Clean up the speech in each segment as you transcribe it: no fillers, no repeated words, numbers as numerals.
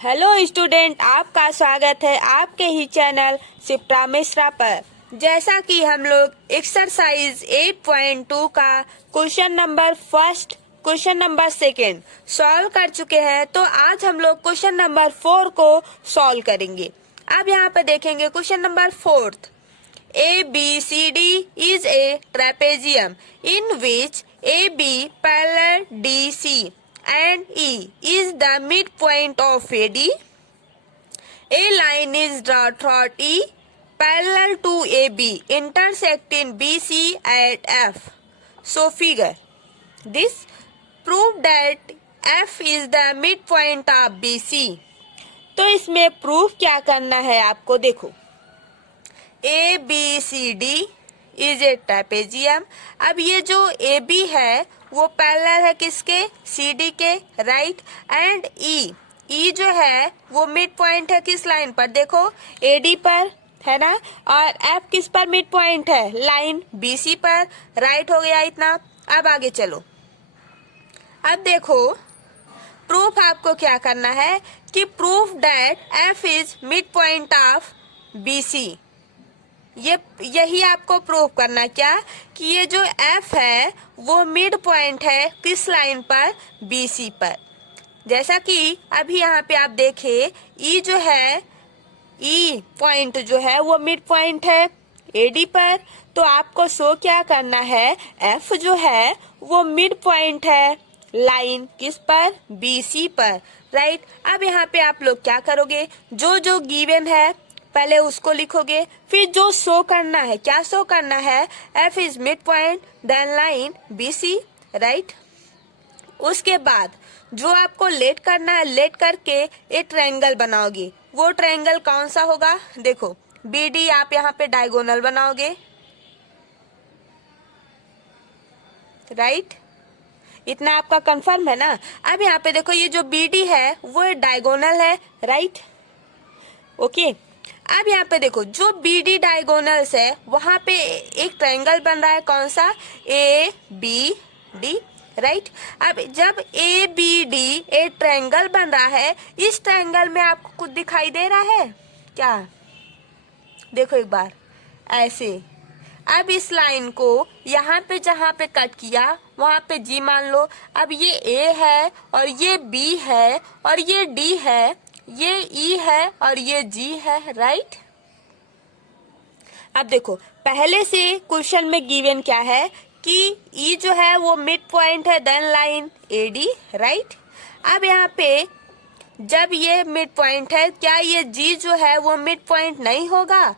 Hello student, आपका स्वागत है आपके ही चैनल शिप्रा मिश्रा पर। जैसा कि हम लोग एक्सरसाइज 8.2 का question number first, question number second solve कर चुके हैं, तो आज हम लोग क्वेश्चन नंबर 4 को सॉल्व करेंगे। अब यहाँ पे देखेंगे question number fourth. ABCD is a trapezium in which AB parallel DC and E is the midpoint of AD. A line is drawn through E parallel to AB intersecting BC at F. So figure this prove that F is the midpoint of BC. तो इसमें proof क्या करना है आपको, देखो ABCD is a trapezium. अब ये जो AB है वो पैरेलल है किसके, CD के, राइट। एंड E जो है वो मिड पॉइंट है किस लाइन पर, देखो AD पर, है ना। और F किस पर मिड पॉइंट है, लाइन BC पर, राइट हो गया इतना। अब आगे चलो, अब देखो प्रूफ आपको क्या करना है कि proof that F is mid point of BC। यही आपको प्रूव करना, क्या कि ये जो F है वो मिड पॉइंट है किस लाइन पर, BC पर। जैसा कि अभी यहाँ पे आप देखें E जो है, E पॉइंट जो है वो मिड पॉइंट है AD पर, तो आपको शो क्या करना है, F जो है वो मिड पॉइंट है लाइन किस पर, BC पर, राइट। अब यहाँ पे आप लोग क्या करोगे, जो जो गिवन है पहले उसको लिखोगे, फिर जो शो करना है, क्या शो करना है, F is mid point then line BC, right. उसके बाद जो आपको लेट करना है, लेट करके एक ट्रायंगल बनाओगे। वो ट्रायंगल कौन सा होगा, देखो BD आप यहाँ पे डायगोनल बनाओगे, राइट। इतना आपका कंफर्म है ना। अब यहाँ पे देखो ये जो BD है वो डायगोनल है, राइट, ओके। अब यहाँ पे देखो जो BD डायगोनल्स है वहां पे एक ट्रायंगल बन रहा है, कौन सा, ABD, राइट। अब जब ABD एक ट्रायंगल बन रहा है, इस ट्रायंगल में आपको कुछ दिखाई दे रहा है क्या, देखो एक बार ऐसे। अब इस लाइन को यहाँ पे जहाँ पे कट किया वहां पे G मान लो। अब ये A है और ये B है और ये D है, ये E है और ये G है, राइट। अब देखो पहले से क्वेश्चन में गिवन क्या है कि E जो है वो मिड पॉइंट है देन लाइन AD, राइट। अब यहाँ पे जब ये मिड पॉइंट है, क्या ये G जो है वो मिड पॉइंट नहीं होगा,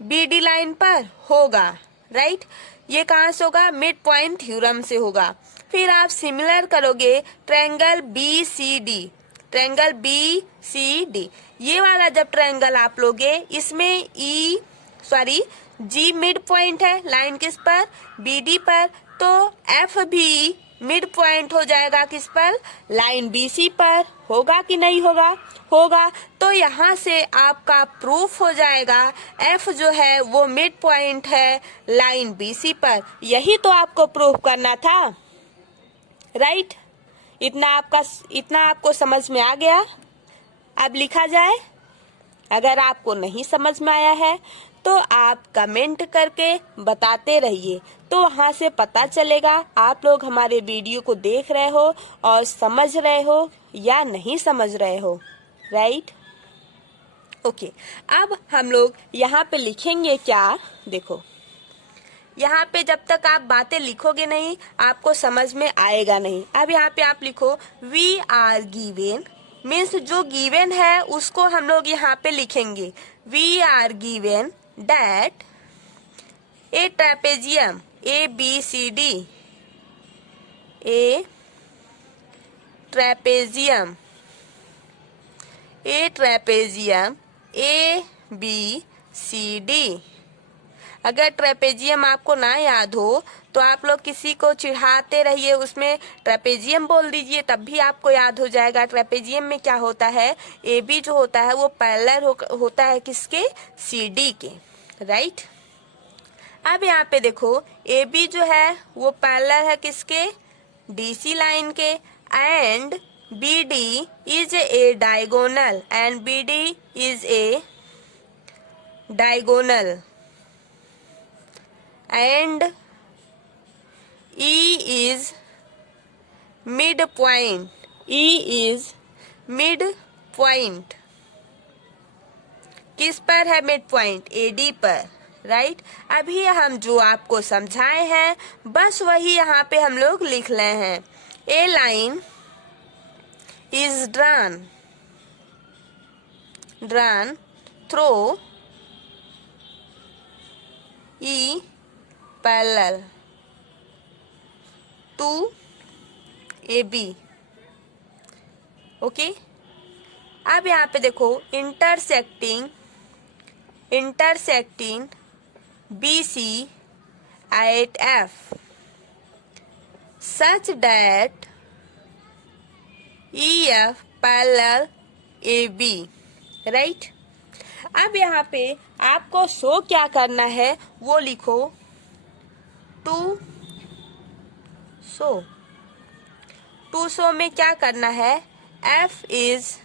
BD लाइन पर होगा, राइट। ये कहाँ से होगा, मिड पॉइंट थ्योरम से होगा। फिर आप सिमिलर करोगे ट्रायंगल BCD, ट्रायंगल BCD, ये वाला जब ट्रायंगल आप लोगे, इसमें G मिड पॉइंट है लाइन किस पर, BD पर, तो F भी मिड पॉइंट हो जाएगा किस पर, लाइन BC पर, होगा कि नहीं होगा, होगा। तो यहाँ से आपका प्रूफ हो जाएगा F जो है वो मिड पॉइंट है लाइन BC पर। यही तो आपको प्रूफ करना था, राइट। इतना आपको समझ में आ गया। अब लिखा जाए, अगर आपको नहीं समझ में आया है तो आप कमेंट करके बताते रहिए, तो वहां से पता चलेगा आप लोग हमारे वीडियो को देख रहे हो और समझ रहे हो या नहीं समझ रहे हो, राइट, ओके। अब हम लोग यहाँ पे लिखेंगे क्या, देखो यहाँ पे जब तक आप बातें लिखोगे नहीं आपको समझ में आएगा नहीं। अब यहाँ पे आप लिखो वी आर गिवन, मीन्स जो गिवन है उसको हम लोग यहाँ पे लिखेंगे। We are given that a trapezium ABCD, a trapezium ABCD। अगर ट्रेपेजियम आपको ना याद हो तो आप लोग किसी को चिढ़ाते रहिए, उसमें ट्रेपेजियम बोल दीजिए, तब भी आपको याद हो जाएगा। ट्रेपेजियम में क्या होता है, AB जो होता है वो पैरेलल होता है किसके, CD के, राइट। अब यहाँ पे देखो AB जो है वो पैरेलल है किसके, DC लाइन के, and BD is a diagonal and BD is a diagonal and E is midpoint. E is midpoint. किस पर है मिड पॉइंट? AD पर, राइट। अभी हम जो आपको समझाए हैं बस वही यहाँ पे हम लोग लिख रहे हैं। A line is drawn through E parallel to AB, okay. अब यहाँ पे देखो intersecting BC at F such that EF parallel AB, right. अब यहाँ पे आपको शो क्या करना है वो लिखो, टू शो में क्या करना है? F इज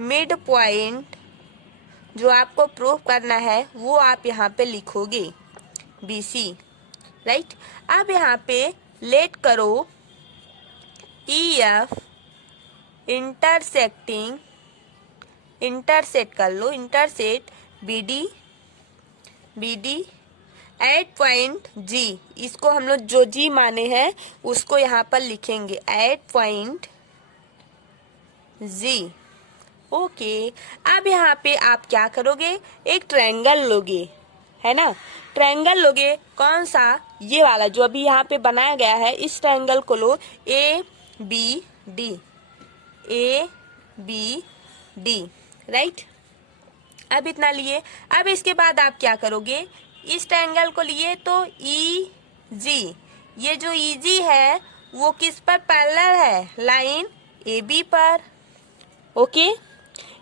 मिड पॉइंट, जो आपको प्रूव करना है वो आप यहाँ पे लिखोगे BC, राइट। अब यहाँ पे लेट करो EF इंटरसेक्ट कर लो, intersect BD at point G। इसको हम लोग जो G माने हैं उसको यहाँ पर लिखेंगे एट पॉइंट G, ओके। अब यहाँ पे आप क्या करोगे? एक ट्रायंगल लोगे, है ना। ट्रायंगल लोगे कौन सा? ये वाला जो अभी यहाँ पे बनाया गया है, इस ट्रायंगल को लो ABD, राइट। अब इतना लिए। अब इसके बाद आप क्या करोगे? इस ट्रायंगल को लिए तो EG, ये जो EG है वो किस पर पैरेलल है? लाइन AB पर, ओके।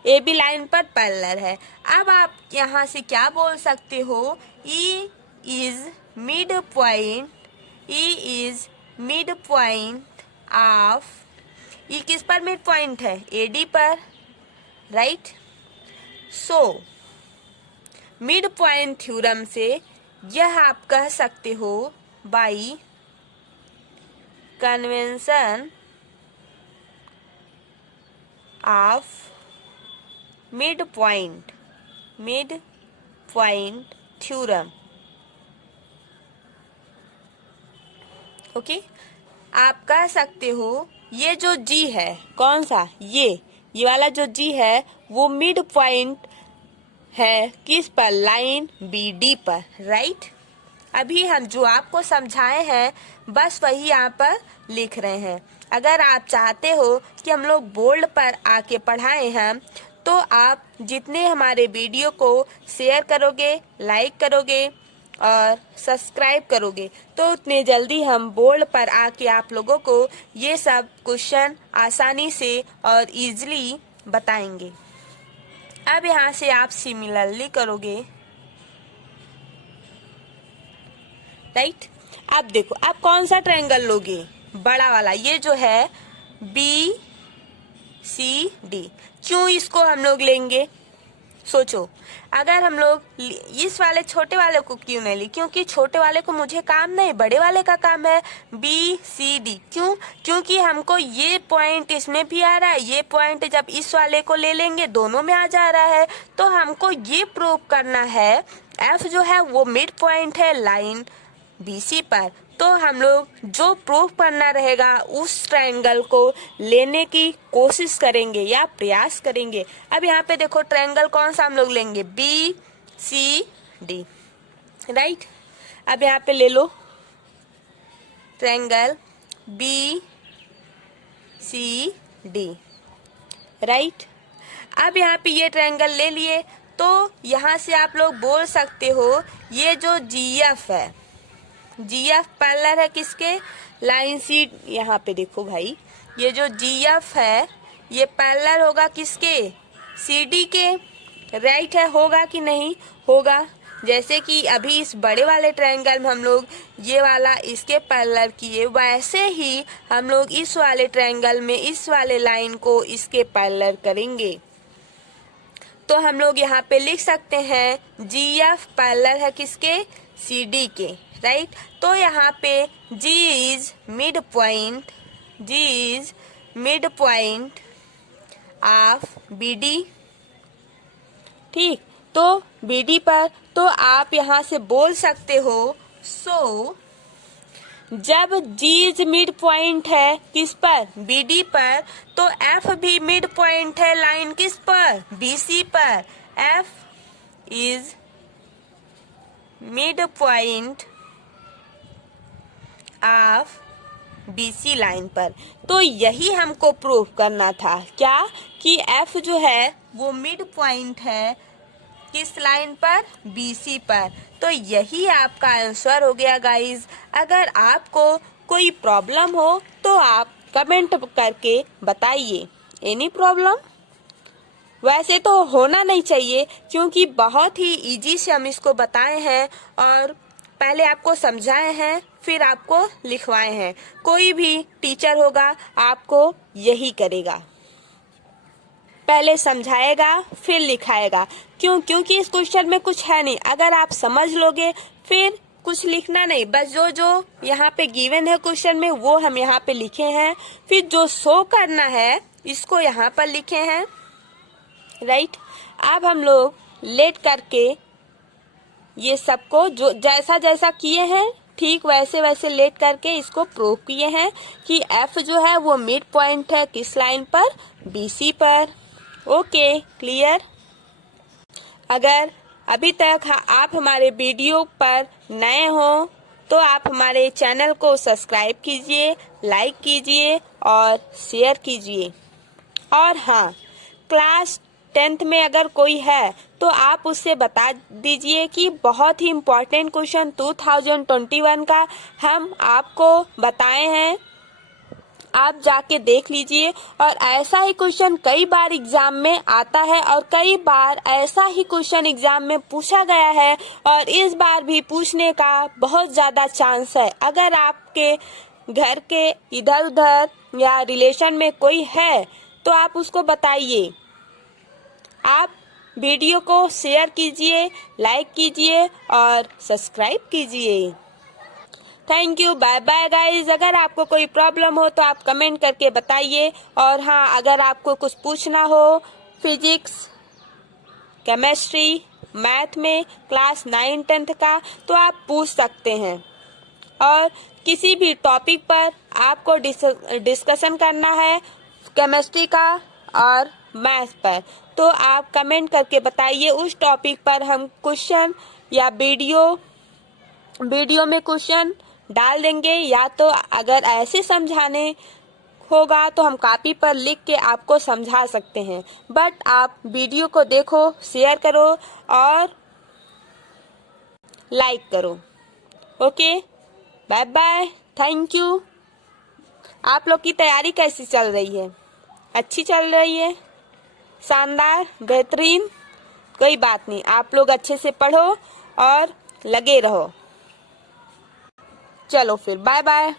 AB लाइन पर पैरेलल है। अब आप यहाँ से क्या बोल सकते हो? E is midpoint of, E किस पर मिड पॉइंट है? AD पर, right. So mid point theorem से यह आप कह सकते हो by convention of mid point theorem, okay. आप कह सकते हो ये जो G है, कौन सा? ये वाला जो G है वो मिड पॉइंट है किस पर? लाइन BD पर, राइट। अभी हम जो आपको समझाए हैं बस वही यहाँ पर लिख रहे हैं। अगर आप चाहते हो कि हम लोग बोर्ड पर आके पढ़ाएं हम, तो आप जितने हमारे वीडियो को शेयर करोगे, लाइक करोगे और सब्सक्राइब करोगे तो उतने जल्दी हम बोर्ड पर आके आप लोगों को ये सब क्वेश्चन आसानी से और इजीली बताएंगे। अब यहाँ से आप सिमिलरली करोगे, राइट। अब देखो आप कौन सा ट्रायंगल लोगे? बड़ा वाला, ये जो है BCD। क्यों इसको हम लोग लेंगे? सोचो, अगर हम लोग इस वाले छोटे वाले को क्यों नहीं ली? क्योंकि छोटे वाले को मुझे काम नहीं, बड़े वाले का काम है BCD। क्यों? क्योंकि हमको ये पॉइंट इसमें भी आ रहा है, ये पॉइंट जब इस वाले को ले लेंगे दोनों में आ जा रहा है, तो हमको ये प्रूव करना है F जो है वो मिड पॉइंट है लाइन BC पर। तो हम लोग जो प्रूव करना रहेगा उस ट्रायंगल को लेने की कोशिश करेंगे या प्रयास करेंगे। अब यहाँ पे देखो ट्रायंगल कौन सा हम लोग लेंगे? BCD, right. अब यहाँ पे ले लो ट्रायंगल BCD, राइट। अब यहाँ पे ये ट्रायंगल ले लिए तो यहाँ से आप लोग बोल सकते हो ये जो GF है, GF पैरेलल है किसके? Line C। यहाँ पे देखो भाई, ये जो GF है ये पैरेलल होगा किसके? CD के, राइट है। होगा कि नहीं होगा? जैसे कि अभी इस बड़े वाले ट्रायंगल में हम लोग ये वाला इसके पैरेलल किए, वैसे ही हम लोग इस वाले ट्रायंगल में इस वाले लाइन को इसके पैरेलल करेंगे। तो हम लोग यहाँ पे लिख सकते हैं GF पैरेलल है किसके, CD के, राइट। तो यहाँ पे G is mid point of BD, ठीक। तो BD पर तो आप यहाँ से बोल सकते हो, सो जब G इज मिड पॉइंट है किस पर, BD पर, तो F भी मिड पॉइंट है लाइन किस पर, BC पर। F is mid point of BC line पर। तो यही हमको प्रूव करना था, क्या, कि F जो है वो मिड पॉइंट है किस लाइन पर, BC पर। तो यही आपका आंसर हो गया गाइज। अगर आपको कोई प्रॉब्लम हो तो आप कमेंट करके बताइए। Any problem? वैसे तो होना नहीं चाहिए, क्योंकि बहुत ही इजी से हम इसको बताए हैं और पहले आपको समझाए हैं, फिर आपको लिखवाए हैं। कोई भी टीचर होगा आपको यही करेगा, पहले समझाएगा फिर लिखाएगा। क्यों? क्योंकि इस क्वेश्चन में कुछ है नहीं। अगर आप समझ लोगे फिर कुछ लिखना नहीं, बस जो जो यहाँ पे गिवन है क्वेश्चन में वो हम यहाँ पे लिखे हैं, फिर जो शो करना है इसको यहाँ पर लिखे हैं, राइट। अब हम लोग लेट करके ये सबको जो जैसा जैसा किए हैं ठीक वैसे वैसे लेट करके इसको प्रूव किए हैं कि F जो है वो मिड पॉइंट है किस लाइन पर, BC पर। Okay, clear. अगर अभी तक आप हमारे वीडियो पर नए हो तो आप हमारे चैनल को सब्सक्राइब कीजिए, लाइक कीजिए और शेयर कीजिए। और हाँ, क्लास 10th में अगर कोई है तो आप उससे बता दीजिए कि बहुत ही इम्पोर्टेंट क्वेश्चन 2021 का हम आपको बताए हैं, आप जाके देख लीजिए। और ऐसा ही क्वेश्चन कई बार एग्जाम में आता है और कई बार ऐसा ही क्वेश्चन एग्जाम में पूछा गया है और इस बार भी पूछने का बहुत ज्यादा चांस है। अगर आपके घर के इधर उधर या रिलेशन में कोई है तो आप उसको बताइए। आप वीडियो को शेयर कीजिए, लाइक कीजिए और सब्सक्राइब कीजिए। Thank you, bye bye guys. अगर आपको कोई प्रॉब्लम हो तो आप कमेंट करके बताइए। और हाँ, अगर आपको कुछ पूछना हो फिजिक्स, केमिस्ट्री, मैथ में क्लास 9 10th का तो आप पूछ सकते हैं। और किसी भी टॉपिक पर आपको डिस्कशन करना है केमिस्ट्री का और मैथ पर, तो आप कमेंट करके बताइए। उस टॉपिक पर हम क्वेश्चन या वीडियो में क्वेश्चन डाल देंगे, या तो अगर ऐसे समझाने होगा तो हम कॉपी पर लिख के आपको समझा सकते हैं। बट आप वीडियो को देखो, शेयर करो और लाइक करो। Okay, bye bye, thank you. आप लोग की तैयारी कैसी चल रही है? अच्छी चल रही है? शानदार, बेहतरीन? कोई बात नहीं, आप लोग अच्छे से पढ़ो और लगे रहो। चलो फिर, बाय बाय।